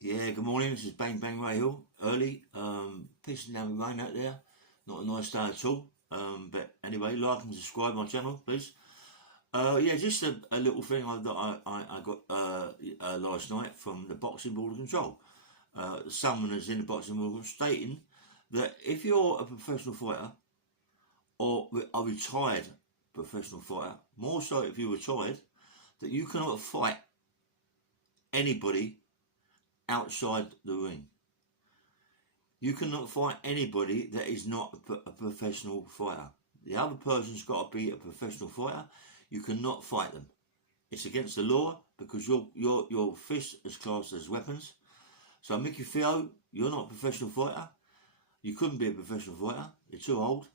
Yeah, good morning. This is Bang Bang Ray Hill. Early, pissing down with rain out there. Not a nice day at all. But anyway, like and subscribe my channel, please. Yeah, just a little thing I got last night from the Boxing Board of Control. Someone is in the Boxing Board of Control stating that if you're a professional fighter or a retired professional fighter, more so if you're retired, that you cannot fight anybody outside the ring. You cannot fight anybody that is not a professional fighter. The other person's got to be a professional fighter. You cannot fight them. It's against the law because your fists is classed as weapons. So Micky Theo, you're not a professional fighter. You couldn't be a professional fighter. You're too old.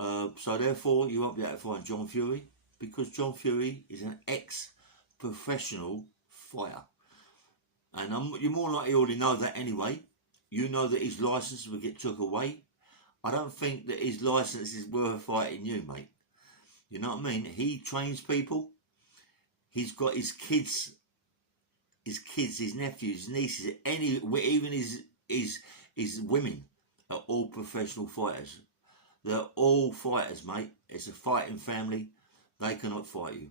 So therefore, you won't be able to fight John Fury because John Fury is an ex-professional fighter. And you're more likely already know that anyway. You know that his license will get took away. I don't think that his license is worth fighting you, mate. You know what I mean? He trains people. He's got his kids, his nephews, his nieces, even his women are all professional fighters. They're all fighters, mate. It's a fighting family. They cannot fight you.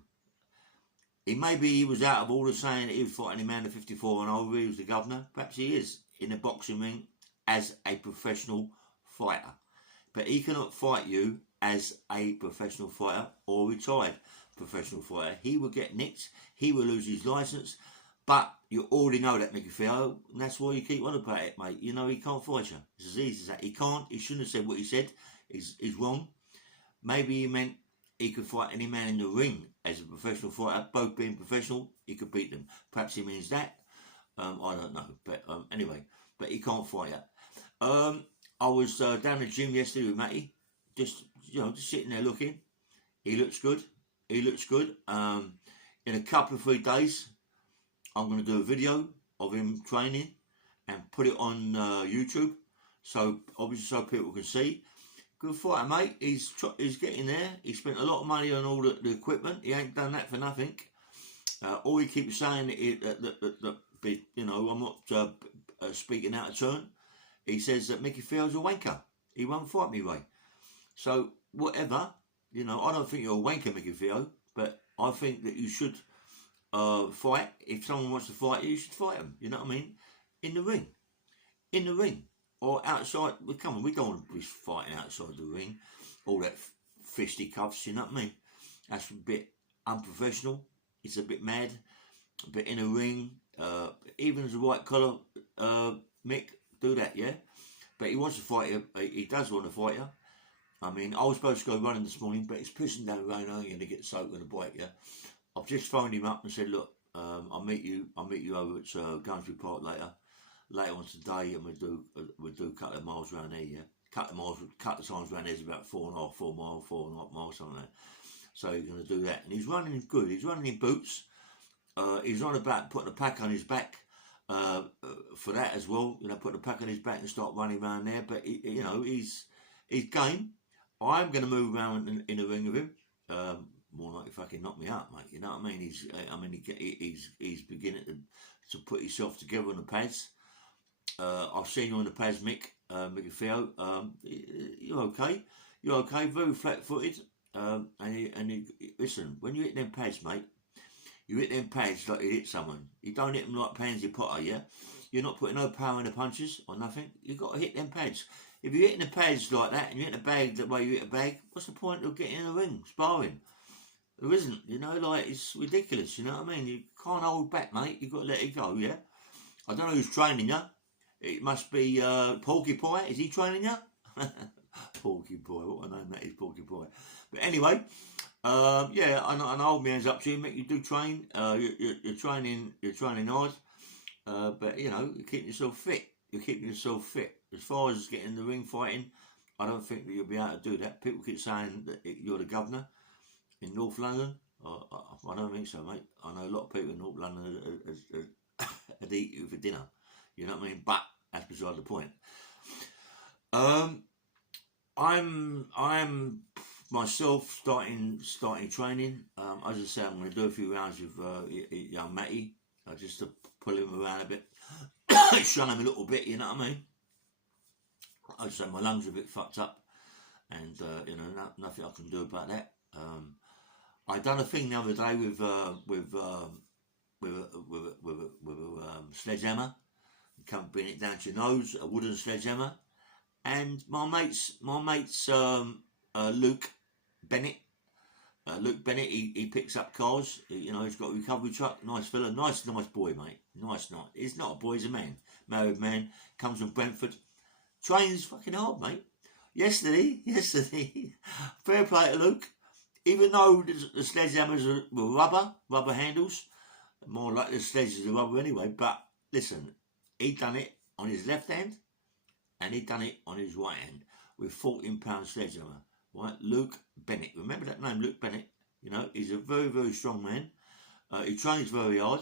Maybe he was out of order saying that he was fighting a man of 54 and over. He was the governor. Perhaps he is in the boxing ring as a professional fighter. But he cannot fight you as a professional fighter or retired professional fighter. He will get nicked. He will lose his license. But you already know that, Micky Theo, and that's why you keep on about it, mate. You know he can't fight you. It's as easy as that. He can't. He shouldn't have said what he said. He's wrong. Maybe he meant he could fight any man in the ring as a professional fighter, both being professional, he could beat them. Perhaps he means that. I don't know. But anyway, but he can't fight yet. I was down the gym yesterday with Matty, just sitting there looking. He looks good. He looks good. In a couple of 3 days, I'm going to do a video of him training and put it on YouTube, so obviously so people can see. Good fighter, mate. He's getting there. He spent a lot of money on all the equipment. He ain't done that for nothing. All he keeps saying that I'm not speaking out of turn. He says that Micky Theo's a wanker. He won't fight me, Ray. So whatever, I don't think you're a wanker, Micky Theo, but I think that you should fight. If someone wants to fight you, you should fight them. You know what I mean? In the ring. Or outside, come on, we don't want to be fighting outside the ring. All that fisticuffs, you know what I mean? That's a bit unprofessional. It's a bit mad. A bit in a ring. Even as a white collar, Mick, do that, yeah? But he wants to fight you. He does want to fight you. I mean, I was supposed to go running this morning, but it's pissing down rain. I'm going to get soaked on the bike, yeah? I've just phoned him up and said, look, I'll meet you over at Gumtree Park later on today, and we'll do a couple of miles around there, yeah. Couple of times around there is about 4.5 miles, something like that. So he's going to do that, and he's running good. He's running in boots. He's on about putting a pack on his back for that as well. Put a pack on his back and start running around there. But he's game. I'm going to move around in the ring with him. More like he fucking knock me out, mate. You know what I mean? He's beginning to put himself together on the pads. I've seen you on the pads, Mick, Micky Theo. You're okay. You're okay. Very flat-footed. Listen, when you hit them pads, mate, you hit them pads like you hit someone. You don't hit them like Pansy Potter, yeah? You're not putting no power in the punches or nothing. You've got to hit them pads. If you're hitting the pads like that and you hit the bag the way you hit a bag, what's the point of getting in the ring, sparring? There isn't, it's ridiculous, you know what I mean? You can't hold back, mate. You've got to let it go, yeah? I don't know who's training you. It must be Porky Pie. Is he training you? Porky Pie, what a name that is, Porky Pie. But anyway, yeah, I hold my hands up to you, Mick. You do train. You're training hard. But you're keeping yourself fit. You're keeping yourself fit. As far as getting in the ring fighting, I don't think that you'll be able to do that. People keep saying that you're the governor in North London. I don't think so, mate. I know a lot of people in North London would eat you for dinner. You know what I mean? But that's beside the point. I'm myself starting training. As I say, I'm going to do a few rounds with young Matty, just to pull him around a bit. shun him a little bit, you know what I mean? I just say my lungs are a bit fucked up, and you know, nothing I can do about that. I done a thing the other day with a sledgehammer, come bring it down to your nose, a wooden sledgehammer, and my mate's Luke Bennett. Luke Bennett, he picks up cars. You know, he's got a recovery truck. Nice fella, nice boy, mate. Nice. He's not a boy, he's a man. Married man, comes from Brentford. Trains fucking hard, mate. Yesterday, fair play to Luke. Even though the sledgehammers were rubber handles, more like the sledges are rubber anyway. But listen, he done it on his left hand, and he done it on his right hand with 14-pound sledgehammer. Right, Luke Bennett. Remember that name, Luke Bennett. You know, he's a very, very strong man. He trains very hard.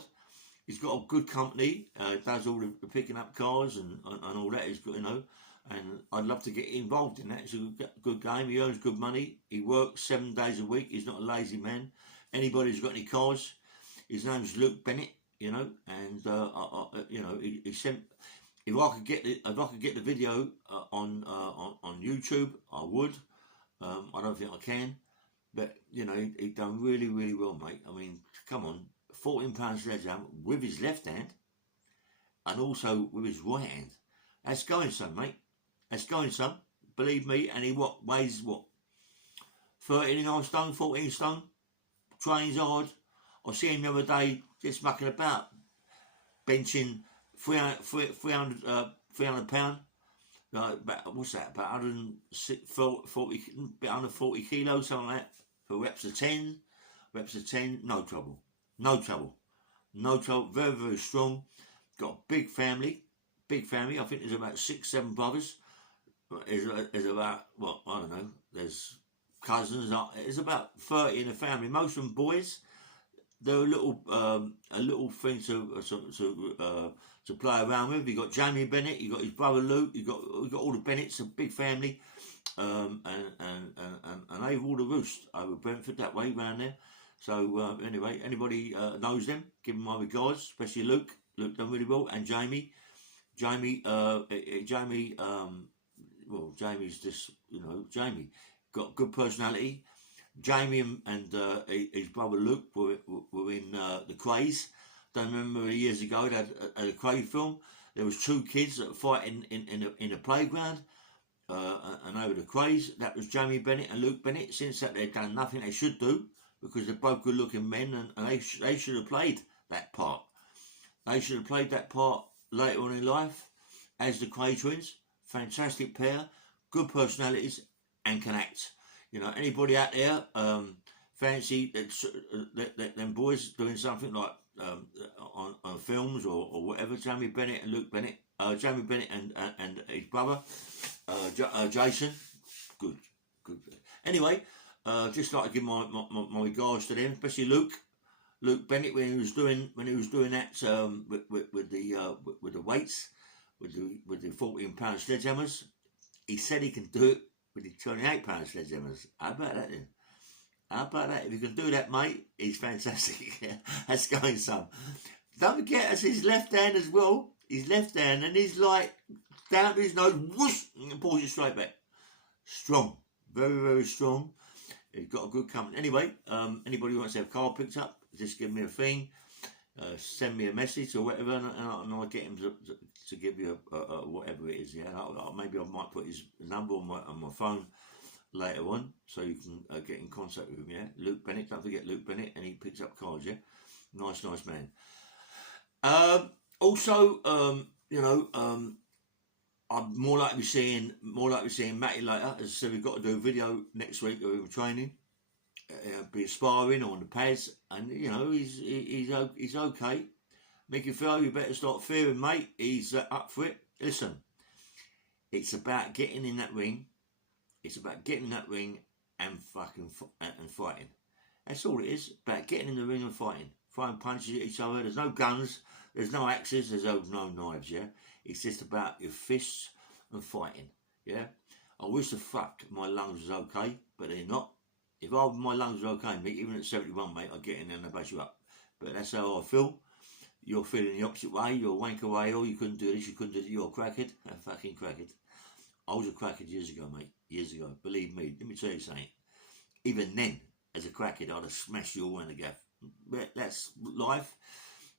He's got a good company. Does all the picking up cars and all that. He's got, you know, and I'd love to get involved in that. It's a good game. He earns good money. He works 7 days a week. He's not a lazy man. Anybody who's got any cars, his name's Luke Bennett. You know, and you know, he sent. If I could get the video on YouTube, I would. I don't think I can, but you know, he done really, really well, mate. I mean, come on, 14-pound sledgehammer with his left hand, and also with his right hand. That's going some, mate. That's going some. Believe me. And he weighs 13.5 stone, 14 stone. Trains hard. I see him the other day just mucking about, benching 300 pound. About, what's that? About 140, bit under 40 kilos, something like that. For reps of 10, no trouble. Very, very strong. Got a big family. I think there's about 6-7 brothers. There's about, well, I don't know. There's cousins. There's about 30 in the family. Most of them boys. They're a little thing to play around with. You got Jamie Bennett, you got his brother Luke, you got all the Bennetts, a big family, and they've all the roost over Brentford that way round there. So anyway, anybody knows them, give them my regards, especially Luke. Luke done really well, and Jamie, well, Jamie's just, you know, Jamie got good personality. Jamie and his brother Luke were in the Craze. Don't remember years ago they had a Craze film. There was 2 kids that fighting in a playground, and over the Craze. That was Jamie Bennett and Luke Bennett. Since that, they've done nothing they should do, because they're both good-looking men, and they should have played that part. They should have played that part later on in life as the Craze twins. Fantastic pair, good personalities, and can act. You know, anybody out there fancy them boys doing something like on films or whatever? Jamie Bennett and Luke Bennett, Jamie Bennett and his brother Jason. Good. Anyway, just like to give my regards to them, especially Luke Bennett when he was doing that with the weights, with the 14-pound sledgehammers. He said he can do it with the 28-pound sledgehammers. How about that then? If you can do that, mate, he's fantastic. That's going some. Don't forget, that's his left hand as well. His left hand, and he's like down to his nose, whoosh, and pulls it straight back. Strong. Very, very strong. He's got a good company. Anyway, anybody who wants to have a car picked up, just give me a thing. Send me a message or whatever, and I'll get him to give you whatever it is. Yeah, maybe I might put his number on my phone later on, so you can get in contact with him. Yeah, Luke Bennett. Don't forget Luke Bennett, and he picks up cars. Yeah, nice man. Also, you know, I'm more likely seeing Matty later. As I said, we've got to do a video next week of him training. Be sparring on the pads, and you know he's okay. Micky Theo, you better start fearing, mate. He's up for it. Listen, it's about getting in that ring. It's about getting in that ring and fighting. That's all it is. About getting in the ring and fighting, throwing punches at each other. There's no guns. There's no axes. There's no knives. Yeah, it's just about your fists and fighting. Yeah, I wish the fuck my lungs was okay, but they're not. If my lungs were okay, mate, even at 71, mate, I'd get in there and I'd bash you up. But that's how I feel. you're feeling the opposite way, you're a wanker way, or you couldn't do this, you couldn't do that, you're a crackhead, a fucking crackhead. I was a crackhead years ago, mate, years ago. Believe me, let me tell you something. Even then, as a crackhead, I'd have smashed you all in the gaff. But that's life,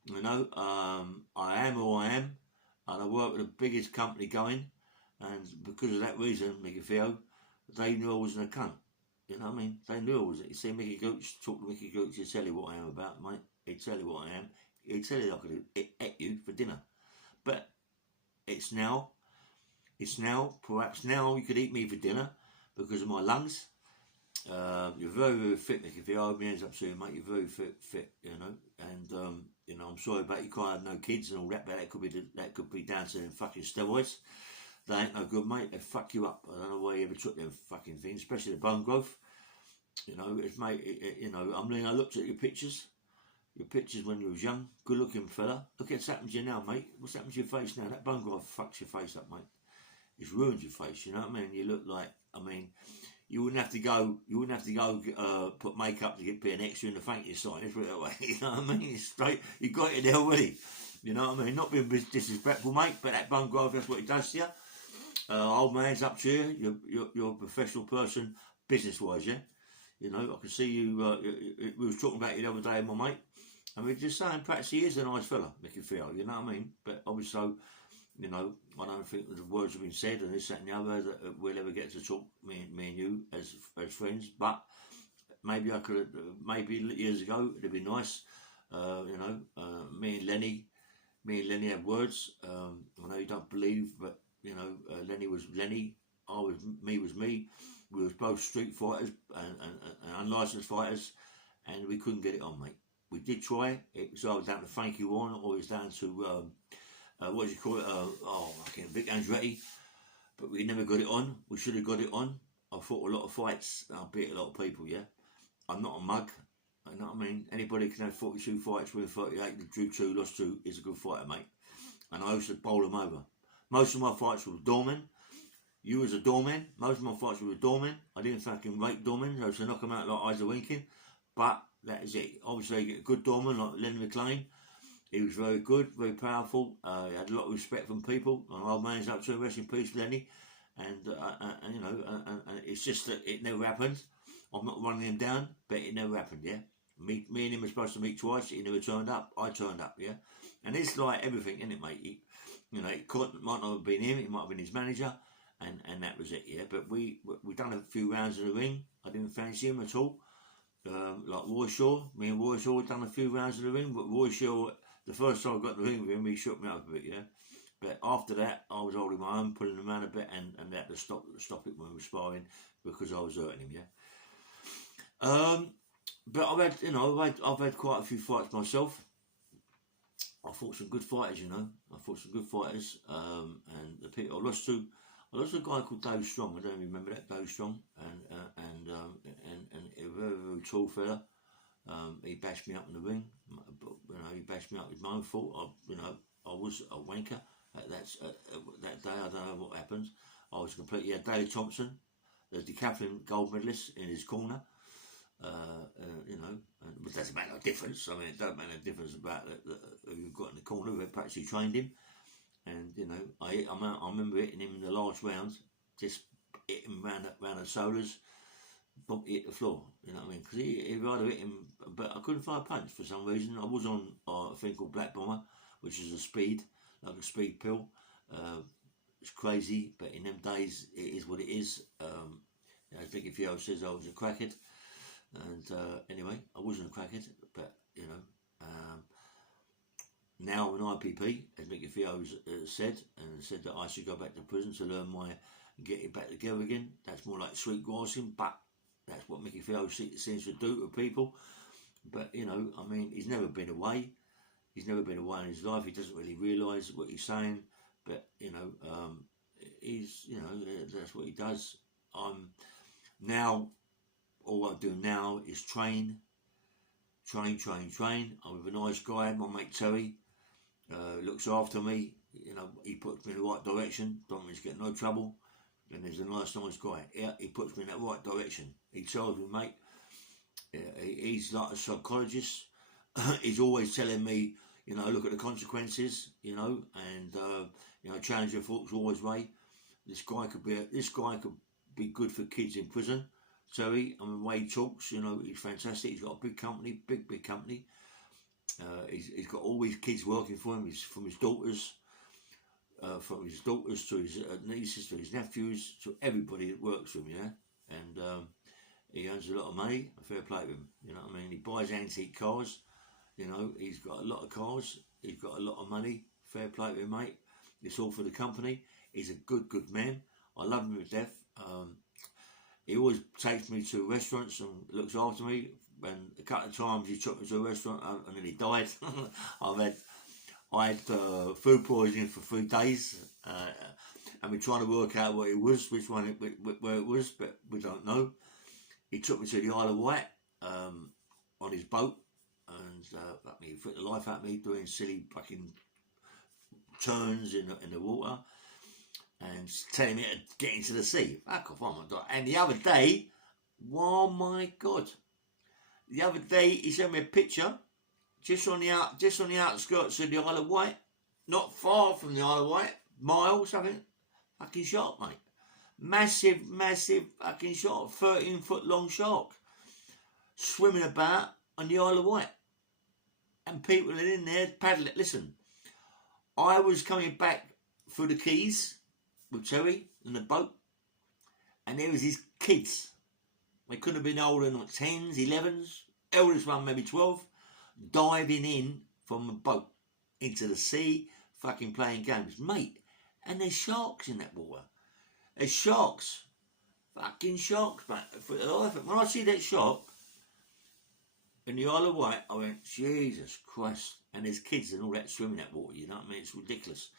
you know. I am who I am, and I work with the biggest company going, and because of that reason, Micky Theo, they knew I wasn't a cunt. You know what I mean? They knew I wasn't. You see Mickey Gooch, talk to Mickey Gooch, he'll tell you what I am about, mate. He'll tell you what I am. He'll tell you I could have ate you for dinner. But it's now, perhaps now you could eat me for dinner because of my lungs. You're very, very fit, Micky Theo. My hands up to you, mate. You're very fit, you know. And you know, I'm sorry about you can't have no kids and all that, but that could be down to them fucking steroids. They ain't no good, mate. They fuck you up. I don't know why you ever took them fucking things, especially the bone growth. You know, it's mate. You know, I mean, I looked at your pictures when you was young, good-looking fella. Look at what's happened to you now, mate. What's happened to your face now? That bone growth fucks your face up, mate. It's ruined your face. You know what I mean? You look like, I mean, you wouldn't have to go put makeup to be an extra in the faintest sign. Let's put it that way. You know what I mean? It's straight. You got it there already. You know what I mean? Not being disrespectful, mate, but that bone growth, that's what it does to you. Old man's up to you. You're a professional person, business-wise, yeah. You know, I can see you. We was talking about you the other day, my mate. I mean, just saying, perhaps he is a nice fella, Micky Theo. You know what I mean? But obviously, you know, I don't think that the words have been said and this, that, and the other that we'll ever get to talk, me and you as friends. But maybe I could. Maybe years ago it'd be nice. You know, me and Lenny had words. I know you don't believe, but you know, Lenny was Lenny. Was me. We was both street fighters and unlicensed fighters, and we couldn't get it on, mate. We did try. It was either down to Frankie Warner or it was down to what do you call it? I can't Vic Andretti. But we never got it on. We should have got it on. I fought a lot of fights. I beat a lot of people. Yeah, I'm not a mug. You know what I mean? Anybody can have 42 fights, win 38, drew 2, lost 2, is a good fighter, mate. And I used to bowl them over. Most of my fights were with doormen. You was a doorman. Most of my fights were with doormen. I didn't fucking rate doormen. I used to knock them out like eyes are winking. But that is it. Obviously, you get a good doorman like Lenny McLean. He was very good, very powerful. He had a lot of respect from people. And old man's up to him. Rest in peace, Lenny. And you know, and it's just that it never happened. I'm not running him down, but it never happened, yeah? Me and him were supposed to meet twice. He never turned up. I turned up, yeah? And it's like everything, isn't it, mate? You know, it might not have been him. It might have been his manager. And that was it, yeah? But we done a few rounds in the ring. I didn't fancy him at all. Like Roy Shaw. Me and Roy Shaw done a few rounds in the ring. But Roy Shaw, the first time I got in the ring with him, he shook me up a bit, yeah? But after that, I was holding my own, pulling him around a bit, and they had to stop it when we were sparring because I was hurting him, yeah? But I've had quite a few fights myself. I fought some good fighters, you know. And the people I lost to a guy called Dave Strong. I don't remember that, Dave Strong, and a very, very tall fella. He bashed me up in the ring, but you know, he bashed me up. It's my own fault. I was a wanker at that day. I don't know what happened. I was completely. Yeah, Daley Thompson, the decathlon gold medalist, in his corner. You know, but that doesn't make no difference. I mean, it doesn't make no difference about who you've got in the corner. But perhaps he trained him, and you know, I remember hitting him in the last round, just hitting him round the shoulders, bumped hit the floor. You know what I mean? Because he rather hit him, but I couldn't find a punch for some reason. I was on a thing called Black Bomber, which is a speed, like a speed pill. It's crazy, but in them days, it is what it is. As Micky Theo says, I was a crackhead. And anyway, I wasn't a crackhead, but you know, now I'm an IPP, as Micky Theo said that I should go back to prison to learn get it back together again. That's more like sweet grassing, but that's what Micky Theo seems to do to people. But you know, I mean, he's never been away. He's never been away in his life. He doesn't really realise what he's saying, but you know, that's what he does. Now. All I do now is train. I'm with a nice guy, my mate Terry. Looks after me. You know, he puts me in the right direction. Don't want me to get no trouble. And there's a nice guy. Yeah, he puts me in that right direction. He tells me, mate, he's like a psychologist. He's always telling me, you know, look at the consequences, you know, and you know, challenge your thoughts always, Ray. This guy could be good for kids in prison. Terry, I mean, Ray talks, you know, he's fantastic. He's got a big company, big company. He's got all these kids working for him. He's from his daughters to his nieces to his nephews to everybody that works for him, yeah. And he earns a lot of money. Fair play to him, you know what I mean. He buys antique cars, you know. He's got a lot of cars. He's got a lot of money. Fair play to him, mate. It's all for the company. He's a good man. I love him to death. He always takes me to restaurants and looks after me. And a couple of times he took me to a restaurant and then he died. I had food poisoning for 3 days, and we're trying to work out what it was, where it was, but we don't know. He took me to the Isle of Wight on his boat, and he put the life out of me doing silly fucking turns in the water, and telling me to get into the sea. Fuck off, oh my God. And the other day, oh my God, the other day he sent me a picture just on the outskirts of the Isle of Wight, not far from the Isle of Wight, miles, I think. Fucking shark, mate. Massive fucking shark, 13-foot long shark, swimming about on the Isle of Wight. And people are in there paddling. Listen, I was coming back through the quays with Terry in the boat, and there was these kids. They couldn't have been older than like 10s, 11s, eldest one maybe 12, diving in from a boat into the sea, fucking playing games, mate. And there's sharks in that water. There's sharks, fucking sharks, mate. For the life of it, when I see that shark in the Isle of Wight, I went, Jesus Christ. And there's kids and all that swimming that water, you know what I mean? It's ridiculous.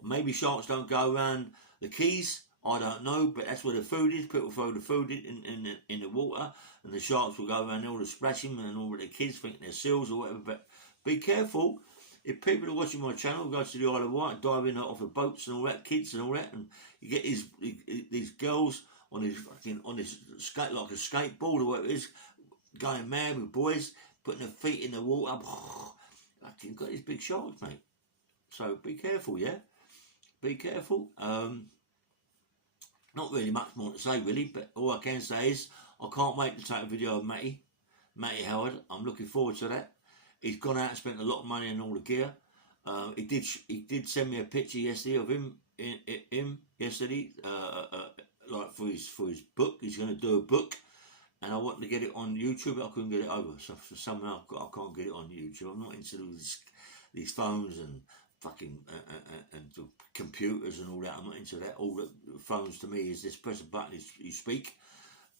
Maybe sharks don't go around the quays, I don't know, but that's where the food is. People throw the food in the water, and the sharks will go around all the splashing and all the kids think they're seals or whatever. But be careful. If people are watching my channel, go to the Isle of Wight, dive in off of boats and all that, kids and all that, and you get these girls on this skate, like a skateboard or whatever it is, going mad with boys, putting their feet in the water. Fucking got these big sharks, mate. So be careful, yeah. Be careful. Not really much more to say, really, but all I can say is I can't wait to take a video of Matty Howard. I'm looking forward to that. He's gone out and spent a lot of money on all the gear. He did send me a picture yesterday of him yesterday, like for his book. He's going to do a book, and I wanted to get it on YouTube, but I couldn't get it over. So for somehow I can't get it on YouTube. I'm not into these phones and fucking and the computers and all that. I'm not into that. All the phones to me is just press a button, you speak.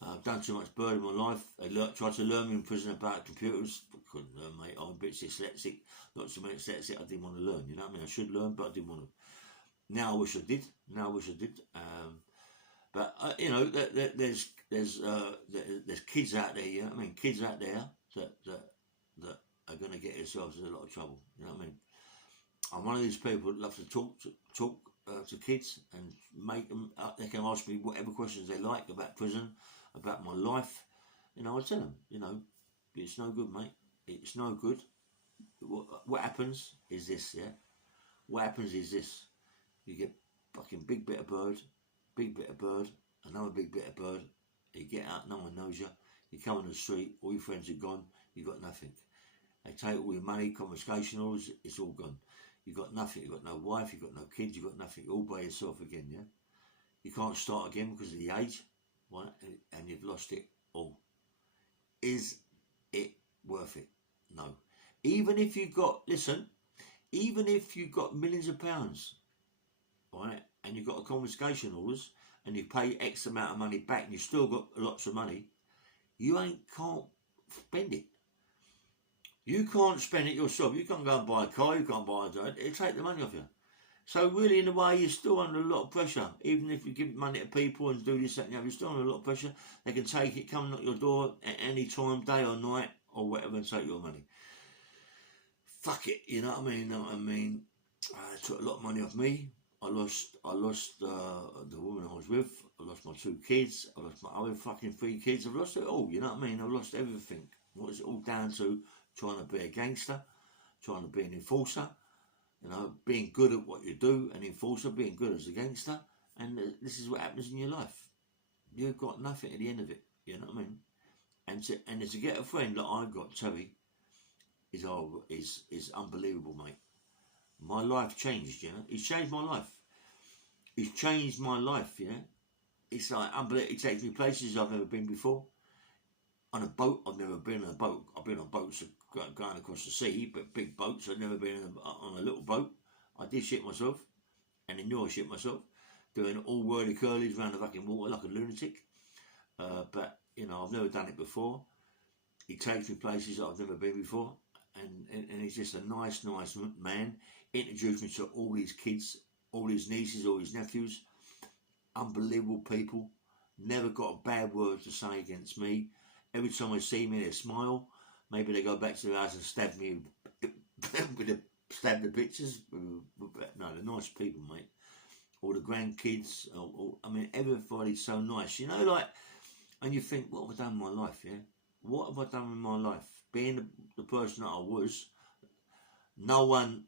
I've done too much bird in my life. I tried to learn in prison about computers. I couldn't learn, mate. I'm a bit dyslexic. Not so much dyslexic, I didn't want to learn. You know what I mean? I should learn, but I didn't want to. Now I wish I did. But you know, there's kids out there. You know what I mean? Kids out there that are going to get themselves in a lot of trouble. You know what I mean? I'm one of these people that love to talk to kids and make them. They can ask me whatever questions they like about prison, about my life. You know, I tell them, you know, it's no good, mate. It's no good. What happens is this, yeah. What happens is this: you get fucking big bit of bird, another big bit of bird. You get out, no one knows you. You come on the street, all your friends are gone. You got nothing. They take all your money, confiscation orders. It's all gone. You got nothing. You got no wife. You got no kids. You got nothing. You're all by yourself again. Yeah. You can't start again because of the age, right? And you've lost it all. Is it worth it? No. Even if you got, listen, even if you got millions of pounds, right, and you got a confiscation orders, and you pay X amount of money back, and you still got lots of money, you can't spend it. You can't spend it yourself. You can't go and buy a car. You can't buy a drone. It'll take the money off you. So really, in a way, you're still under a lot of pressure. Even if you give money to people and do this, that, and the other, you're still under a lot of pressure. They can take it, come knock your door at any time, day or night, or whatever, and take your money. Fuck it, you know what I mean? It took a lot of money off me. I lost the woman I was with. I lost my 2 kids. I lost my other fucking 3 kids. I've lost it all, you know what I mean? I've lost everything. What is it all down to? Trying to be a gangster, trying to be an enforcer, you know, being good at what you do, an enforcer, being good as a gangster, and this is what happens in your life. You've got nothing at the end of it, you know what I mean? And to get a friend that I've got, Terry, is unbelievable, mate. My life changed, you know. He's changed my life. He's changed my life, you know. It's like unbelievable. He takes me places I've never been before. On a boat, I've never been on a boat. I've been on boats going across the sea, but big boats. I've never been on a little boat. I did shit myself, and I knew I shit myself, doing all whirly curlies around the fucking water like a lunatic. But you know, I've never done it before. He takes me places that I've never been before, and he's just a nice man. Introduced me to all his kids, all his nieces, all his nephews. Unbelievable people. Never got a bad word to say against me. Every time they see me, they smile. Maybe they go back to their house and stab me stab the pictures. No, they're nice people, mate. All the grandkids. I mean, everybody's so nice. You know, like, and you think, what have I done in my life, yeah? What have I done in my life? Being the person that I was,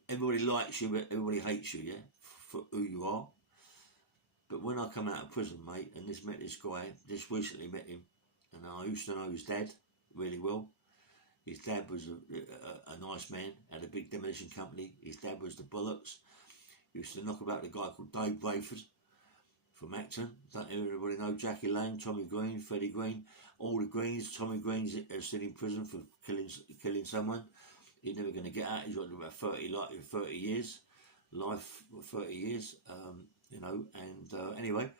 everybody likes you, but everybody hates you, yeah? For who you are. But when I come out of prison, mate, and met this guy, just recently met him, and I used to know his dad really well. His dad was a nice man, had a big demolition company. His dad was the bollocks. He used to knock about the guy called Dave Brayford from Acton. Don't everybody know Jackie Lane, Tommy Green, Freddie Green, all the Greens. Tommy Green's still in prison for killing someone. He's never going to get out. He's got about 30 years, life 30 years. You know, and anyway,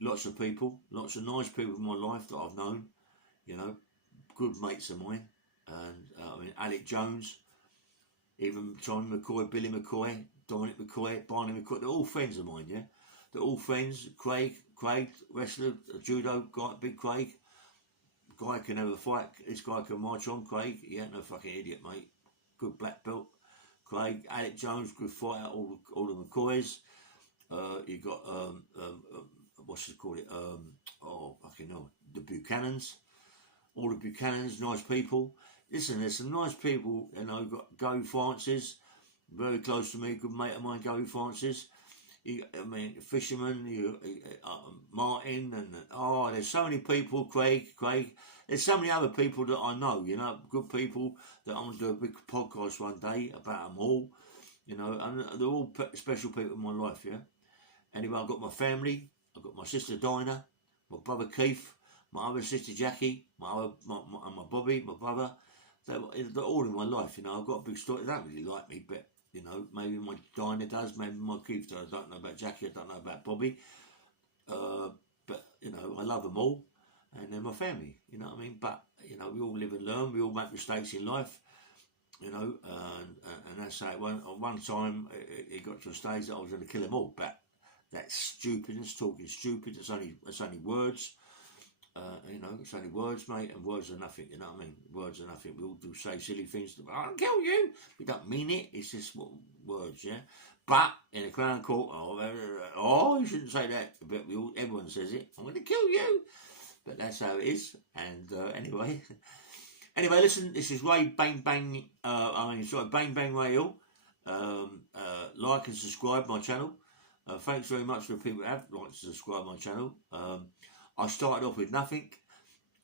lots of people, lots of nice people in my life that I've known, you know, good mates of mine, and I mean, Alec Jones, even John McCoy, Billy McCoy, Dominic McCoy, Barney McCoy, they're all friends of mine, yeah? They're all friends. Craig, wrestler, judo guy, big Craig, guy can have a fight, this guy can march on, Craig, he ain't no fucking idiot, mate, good black belt, Craig, Alec Jones, good fighter, all the McCoys. You got what's it called? Fucking hell, the Buchanans. All the Buchanans, nice people. Listen, there's some nice people, you know. Got Gary Francis, very close to me, good mate of mine, Gary Francis. Fisherman, Martin, and there's so many people. Craig. There's so many other people that I know, you know, good people that I'm gonna do a big podcast one day about them all, you know, and they're all special people in my life, yeah. Anyway, I've got my family. I've got my sister Dinah, my brother Keith, my other sister Jackie, my Bobby, my brother. They're all in my life, you know. I've got a big story. They don't really like me, but, you know, maybe my Dinah does, maybe my Keith does. I don't know about Jackie, I don't know about Bobby. But, you know, I love them all, and they're my family, you know what I mean? But, you know, we all live and learn. We all make mistakes in life. You know, and that's how it went. One time it got to a stage that I was going to kill them all, but that's stupidness, talking stupid. It's only words. You know, it's only words, mate, and words are nothing. You know what I mean? Words are nothing. We all do say silly things. I'll kill you. We don't mean it. It's just words, yeah. But in a Crown Court, you shouldn't say that. But everyone says it. I'm going to kill you. But that's how it is. And anyway. Anyway, listen, this is Ray Bang Bang, Bang Bang Ray Hill. Like and subscribe my channel. Thanks very much for the people that have liked and subscribed my channel. I started off with nothing.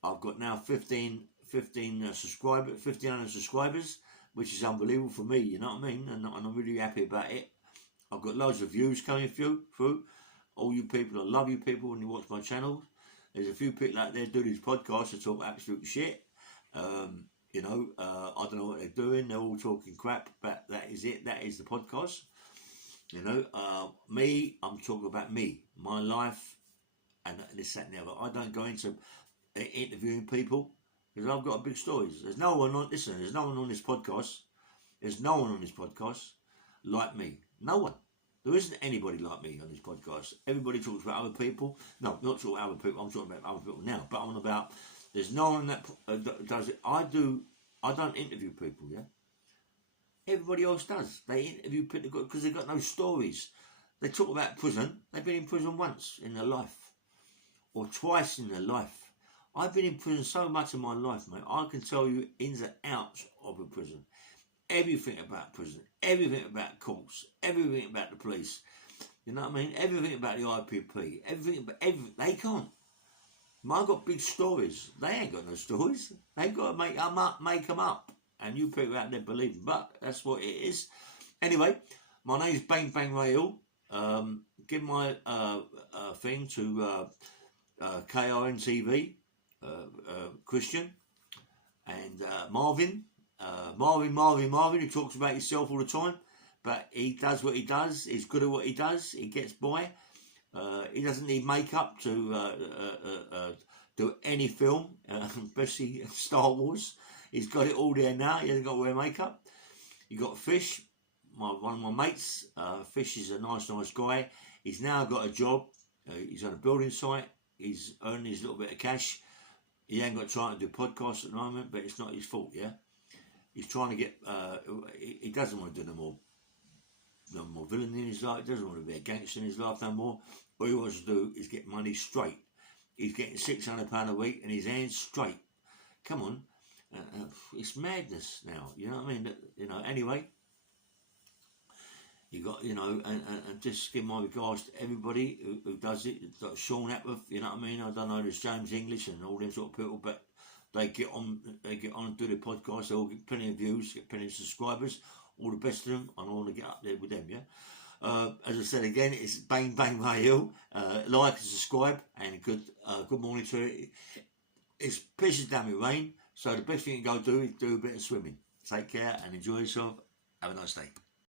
I've got now 1,500 subscribers, which is unbelievable for me, you know what I mean? And I'm really happy about it. I've got loads of views coming through. All you people, I love you people when you watch my channel. There's a few people out there do these podcasts that talk absolute shit. You know, I don't know what they're doing. They're all talking crap, but that is it. That is the podcast. You know, I'm talking about me, my life, and this, that, and the other. I don't go into interviewing people because I've got big stories. There's no one on this podcast. There's no one on this podcast like me. No one. There isn't anybody like me on this podcast. Everybody talks about other people. No, not talking about other people. I'm talking about other people now. But I'm on about. There's no one that does it. I don't interview people. Yeah. Everybody else does. They interview people because they've got no stories. They talk about prison. They've been in prison once in their life, or twice in their life. I've been in prison so much in my life, mate. I can tell you ins and outs of a prison. everything about prison, everything about courts, everything about the police. You know what I mean? Everything about the IPP, everything. They can't. I've got big stories. They ain't got no stories. They've got to make them up. And you people out there believe them. But that's what it is. Anyway, my name's Bang Bang Rail. Give my thing to KRN TV, Christian, and Marvin, who talks about himself all the time, but he does what he does. He's good at what he does. He gets by. He doesn't need makeup to do any film, especially Star Wars. He's got it all there now. He hasn't got to wear makeup. You got Fish, one of my mates. Fish is a nice guy. He's now got a job. He's on a building site. He's earning his little bit of cash. He ain't got time to do podcasts at the moment, but it's not his fault, yeah? He's trying to get... he doesn't want to do no more villain in his life. He doesn't want to be a gangster in his life no more. All he wants to do is get money straight. He's getting £600 a week and his hands straight. Come on. It's madness now. You know what I mean? Anyway... You got, and just give my regards to everybody who does it. Like Sean Atworth, you know what I mean? I don't know, there's James English and all them sort of people, but they get on and do their podcast. They all get plenty of views, get plenty of subscribers. All the best to them, and I want to get up there with them, yeah? As I said again, it's Bang Bang Rail. Like and subscribe, and good morning to it. It's pissing down with rain, so the best thing you can go do is do a bit of swimming. Take care and enjoy yourself. Have a nice day.